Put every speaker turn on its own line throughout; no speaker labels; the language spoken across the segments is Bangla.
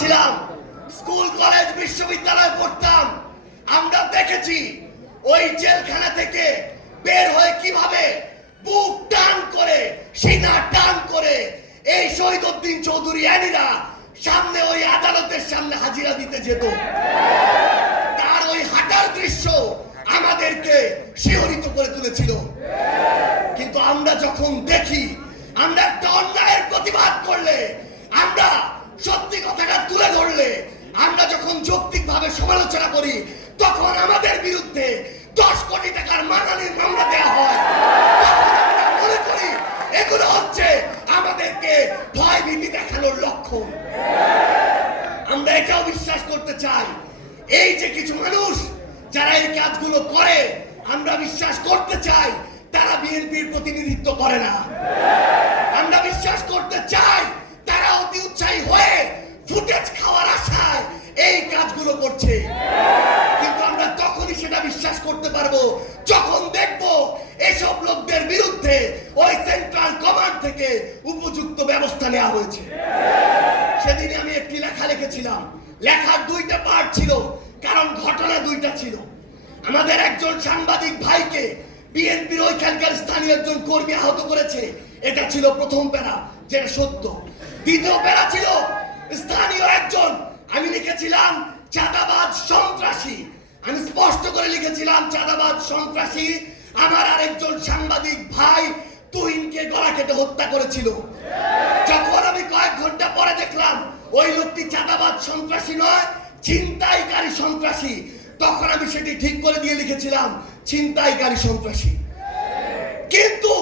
ছিলাম স্কুল, কলেজ, বিশ্ববিদ্যালয়ে পড়তাম। আমরা দেখেছি ওই জেলখানা থেকে বের হয়ে কীভাবে বুক টান করে, সিনা টান করে এই শহীদুদ্দিন চৌধুরী অ্যানিরা সামনে ওই আদালতের সামনে হাজিরা দিতে যেত। তার ওই হাঁটার দৃশ্য আমাদেরকে শিহরিত করে তুলেছিল। কিন্তু আমরা যখন দেখি, আমরা একটা অন্যায়ের প্রতিবাদ করলে আমরা সত্যি কথাটা তুলে ধরলে। আমরা যখন যৌক্তিকভাবে সমালোচনা করি, তখন আমাদের বিরুদ্ধে দশ কোটি টাকার মানহানির মামলা দেওয়া হয়। মনে করি, এগুলো হচ্ছে আমাদেরকে ভয় ভীতি দেখানোর লক্ষণ। আমরা এটাও বিশ্বাস করতে চাই। এই যে কিছু মানুষ যারা এই কাজগুলো করে, আমরা বিশ্বাস করতে চাই, তারা বিএনপির প্রতিনিধিত্ব করে না। করছে কিন্তু আমরা তখনই সেটা বিশ্বাস করতে পারব। যখন দেখব এসব লোকদের বিরুদ্ধে ওই সেন্ট্রাল কমান্ড থেকে উপযুক্ত ব্যবস্থা নেওয়া হয়েছে। সেদিনে আমি একটি লেখা লিখেছিলাম। লেখার দুইটা পার্ট ছিল, কারণ ঘটনা দুইটা ছিল। আমাদের একজন সাংবাদিক ভাইকে বিএনপির ওইখানকার স্থানীয় একজন কর্মী আহত করেছে। এটা ছিল প্রথম প্যারা, যেটা সত্য। দ্বিতীয় প্যারা ছিল স্থানীয় একজন আমি লিখেছিলাম চাঁদাবাদ সন্ত্রাসী। আমি স্পষ্ট করে লিখেছিলাম চাঁদাবাদ সন্ত্রাসী। আমার আরেকজন সাংবাদিক ভাই তুহিনকে গলা কেটে হত্যা করেছিল। যখন আমি কয়েক ঘণ্টা পরে দেখলাম ওই লোকটি চাঁদাবাদ সন্ত্রাসী নয়, ছিনতাইকারী সন্ত্রাসী। তখন আমি সেটি ঠিক করে দিয়ে লিখেছিলাম ছিনতাইকারী সন্ত্রাসী। কিন্তু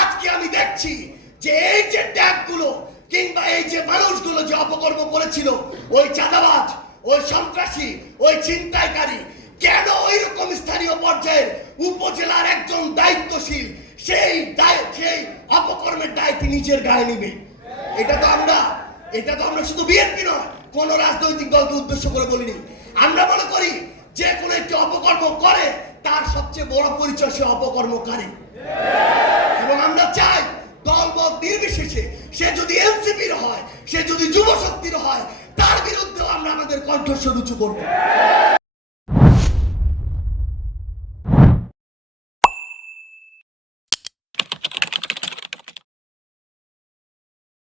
আজকে আমি দেখছি যে এই যে ট্যাগগুলো অপকর্ম করেছিল, ওই চাঁদাবাজ, ওই সন্ত্রাসী, ওই ছিনতাইকারী, কেন ওই রকম স্থানীয় পর্যায়ের উপজেলার একজন দায়িত্বশীল, সেই দায়, সেই অপকর্মের দায়টি নিজের গায়ে নিবে? এটা তো আমরা, এটা তো আমরা শুধু বিএনপি নয়, কোন রাজনৈতিক দলকে উদ্দেশ্য করে বলিনি। আমরা মনে করি, যে কোনো একটি অপকর্ম করে, তার সবচেয়ে বড় পরিচয় সে অপকর্মকারী। এবং আমরা চাই দলমত নির্বিশেষে সে যদি এনসিপির হয়, সে যদি যুব শক্তির হয়, তার বিরুদ্ধেও আমরা আমাদের কণ্ঠস্বর উঁচু করব।